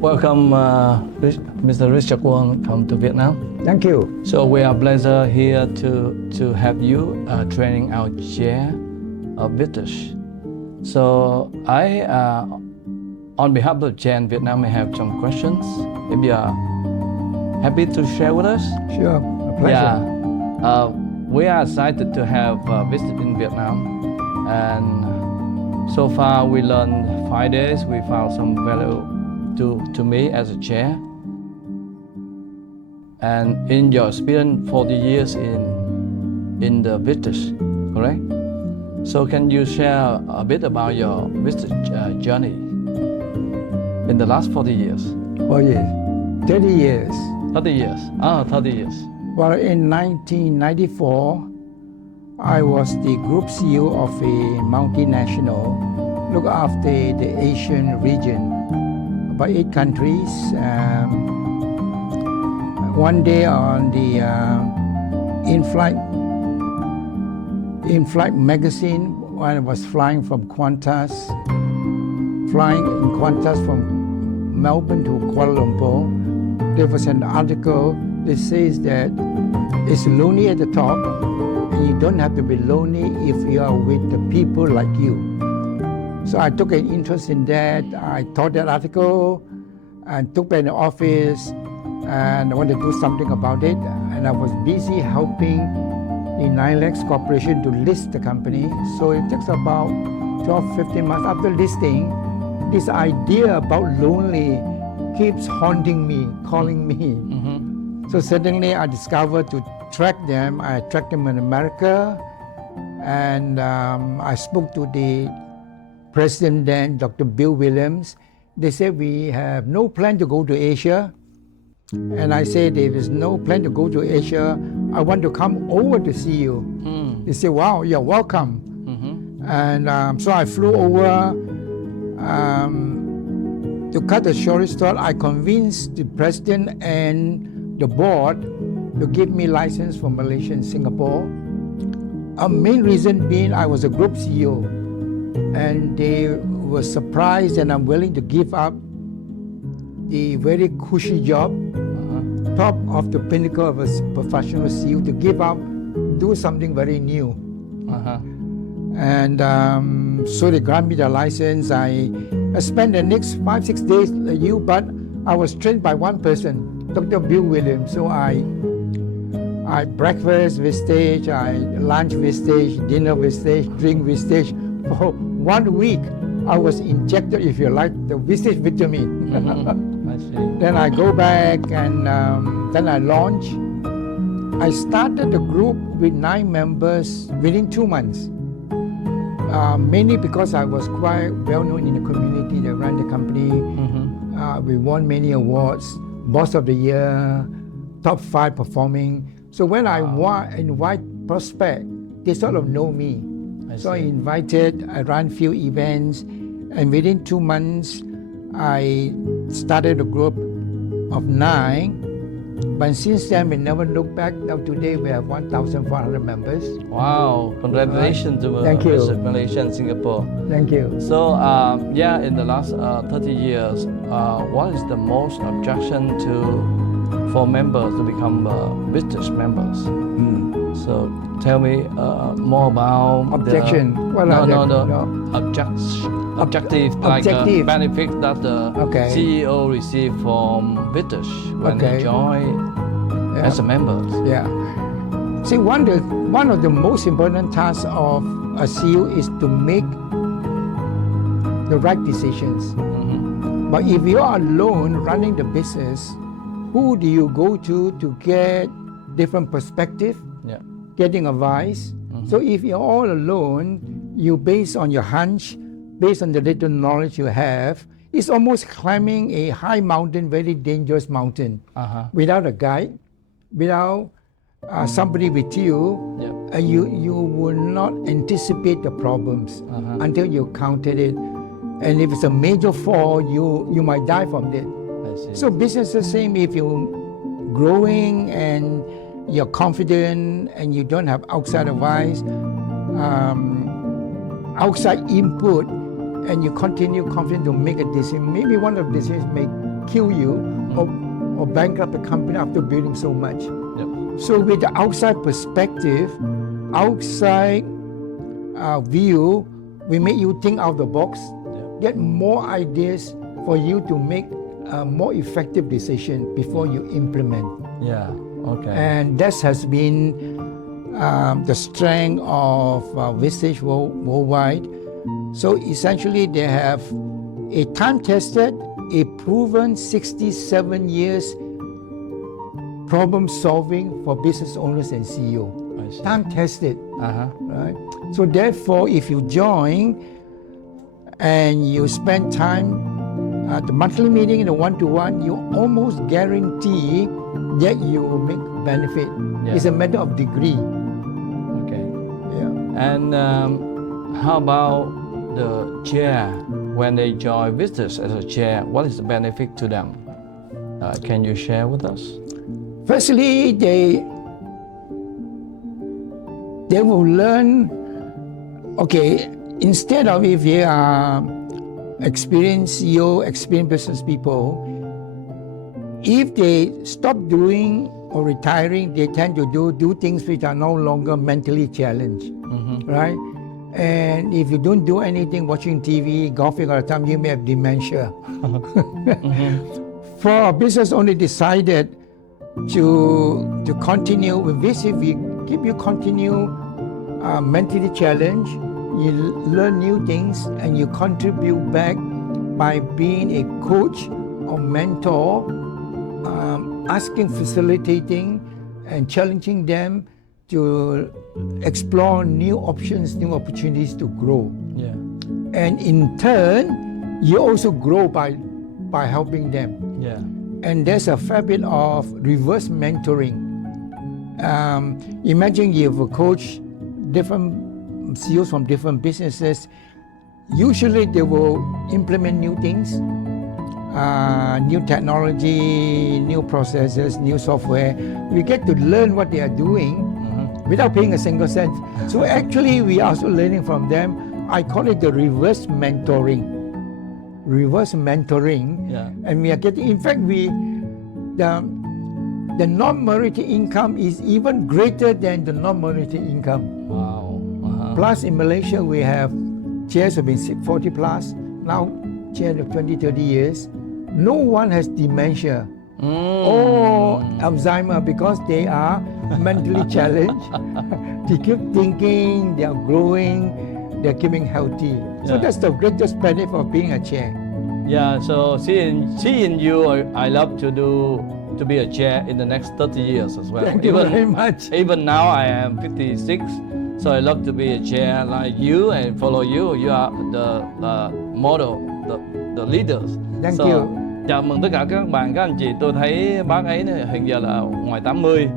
Welcome, Mr. Richard Wong, come to Vietnam. Thank you. So we are pleasure here to have you training our chair of Vistage. So I, on behalf of Chair in Vietnam, I have some questions. If you are happy to share with us. Sure, a pleasure. Yeah, we are excited to have Vistage in Vietnam, and so far we learned 5 days. We found some value to me as a chair. And in your experience, 40 years in the Vistage, correct? So can you share a bit about your Vistage journey in the last 40 years? Oh yes, 30 years. 30 years. 30 years. Well, in 1994, I was the group CEO of a multinational, look after the Asian region, about 8 countries. One day on the in-flight magazine, when I was flying from Qantas from Melbourne to Kuala Lumpur, there was an article that says that it's lonely at the top, and you don't have to be lonely if you are with the people like you. So I took an interest in that. I taught that article and took it in the office, and I wanted to do something about it. And I was busy helping the Nilex Corporation to list the company. So it takes about 12, 15 months after listing, this idea about lonely keeps haunting me, calling me. Mm-hmm. So suddenly I discovered to track them. I tracked them in America, and I spoke to the president then, Dr. Bill Williams. They said, we have no plan to go to Asia. And I said, there is no plan to go to Asia. I want to come over to see you. They said, wow, you're welcome. Mm-hmm. And so I flew over. To cut the short story, I convinced the president and the board to give me license for Malaysia and Singapore. A main reason being I was a group CEO, and they were surprised and I'm willing to give up the very cushy job, top of the pinnacle of a professional CEO, to give up, do something very new. And so they granted me the license. I spent the next 5-6 days with you, but I was trained by one person, Dr. Bill Williams. So I breakfast Vistage, I lunch Vistage, dinner Vistage, drink Vistage. For 1 week, I was injected, if you like, the Vistage vitamin. I see. Then I go back, and then I launch. I started the group with 9 members within 2 months. Mainly because I was quite well known in the community that ran the company. Mm-hmm. We won many awards, Boss of the Year, top 5 performing. So when I invite prospect, they sort of know me. So I ran few events, and within 2 months, I started a group of 9. But since then, we never looked back. Now today, we have 1,400 members. Wow! Congratulations to Vistage Malaysia and Singapore. Thank you. So, in the last 30 years, what is the most objection for members to become Vistage members? So, tell me more about objection. Objective, like benefit that the CEO receive from Vistage when they join as a member. Yeah. See, one of the most important tasks of a CEO is to make the right decisions. Mm-hmm. But if you are alone running the business, who do you go to get different perspective, getting advice? Mm-hmm. So if you're all alone, you base on your hunch, based on the little knowledge you have, it's almost climbing a high mountain, very dangerous mountain, without a guide, without somebody with you, you will not anticipate the problems until you counted it. And if it's a major fall, you might die from it. So business is the same. If you're growing and you're confident and you don't have outside advice, outside input, and you continue confident to make a decision, maybe one of the decisions may kill you or bankrupt the company after building so much. Yep. So with the outside perspective, outside view, we make you think out the box, get more ideas for you to make a more effective decision before you implement. Yeah. Okay. And that has been the strength of Vistage worldwide. So essentially they have a time-tested, a proven 67 years problem solving for business owners and CEO. Time-tested. Right? So therefore, if you join and you spend time at the monthly meeting and the one-to-one, you almost guarantee that you will make benefit. Yeah. It's a matter of degree. Okay. Yeah. And how about the chair? When they join Vistage as a chair, what is the benefit to them? Can you share with us? Firstly, they will learn, okay, instead of if they are experienced CEO, experienced business people, if they stop doing or retiring, they tend to do things which are no longer mentally challenged, right? And if you don't do anything, watching TV, golfing all the time, you may have dementia. For a business owner decided to continue with this, if we keep you continue mentally challenged, you learn new things and you contribute back by being a coach or mentor, asking, facilitating and challenging them to explore new options, new opportunities to grow. Yeah. And in turn, you also grow by helping them. Yeah. And there's a fair bit of reverse mentoring. Imagine you have a coach, different CEOs from different businesses. Usually they will implement new things, new technology, new processes, new software. We get to learn what they are doing without paying a single cent. So actually we are also learning from them. I call it the reverse mentoring. Yeah. And we are getting, in fact, the non-monetary income is even greater than the non-monetary income. Wow. Plus in Malaysia, we have chairs have been 40 plus, now chairs of 20, 30 years. No one has dementia or Alzheimer because they are mentally challenged. They keep thinking, they are growing, they're keeping healthy. So that's the greatest benefit of being a chair. Yeah, so seeing you, I love to be a chair in the next 30 years as well. Thank you very much. Even now I am 56, so I love to be a chair like you and follow you. You are the model, the leaders. Thank you. Chào mừng tất cả các bạn, các anh chị. Tôi thấy bác ấy hiện giờ là ngoài 80.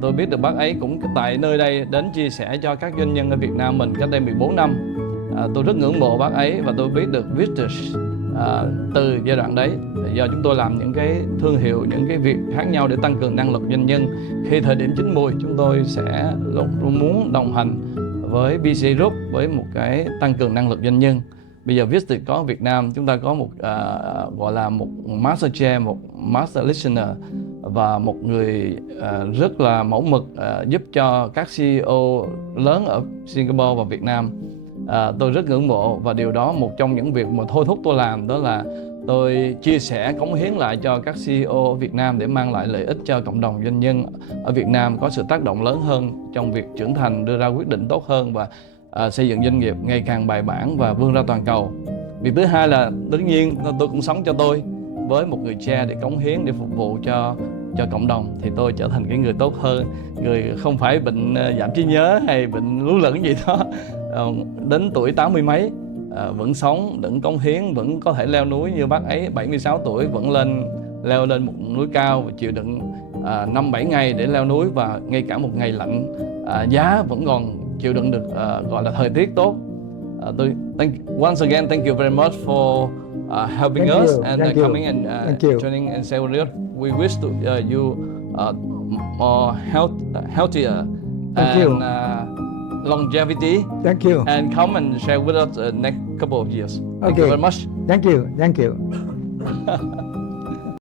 Tôi biết được bác ấy cũng tại nơi đây đến chia sẻ cho các doanh nhân ở Việt Nam mình cách đây 14 năm. Tôi rất ngưỡng mộ bác ấy và tôi biết được Vistage từ giai đoạn đấy. Giờ chúng tôi làm những cái thương hiệu, những cái việc khác nhau để tăng cường năng lực doanh nhân. Khi thời điểm chín mùi, chúng tôi sẽ luôn muốn đồng hành với BC Group với một cái tăng cường năng lực doanh nhân. Bây giờ Vistage có Việt Nam, chúng ta có một gọi là một master chair, một master listener và một người rất là mẫu mực giúp cho các CEO lớn ở Singapore và Việt Nam. Tôi rất ngưỡng mộ và điều đó một trong những việc mà thôi thúc tôi làm đó là tôi chia sẻ, cống hiến lại cho các CEO ở Việt Nam để mang lại lợi ích cho cộng đồng doanh nhân ở Việt Nam có sự tác động lớn hơn trong việc trưởng thành, đưa ra quyết định tốt hơn và xây dựng doanh nghiệp ngày càng bài bản và vươn ra toàn cầu. Việc thứ hai là đương nhiên tôi cũng sống cho tôi với một người cha để cống hiến, để phục vụ cho cộng đồng thì tôi trở thành cái người tốt hơn, người không phải bệnh giảm trí nhớ hay bệnh lú lẫn gì đó, đến tuổi 80 mấy vẫn sống, vẫn cống hiến, vẫn có thể leo núi như bác ấy 76 tuổi vẫn leo lên một núi cao và chịu đựng 5-7 ngày để leo núi và ngay cả một ngày lạnh giá vẫn còn chịu đựng được gọi là thời tiết tốt. Once again, thank you very much for helping Thank us you. and Thank you. coming and Thank you. joining and say we wish to you more healthier Thank and you. longevity. Thank you. And come and share with us the next couple of years. Thank Okay. you very much. Thank you.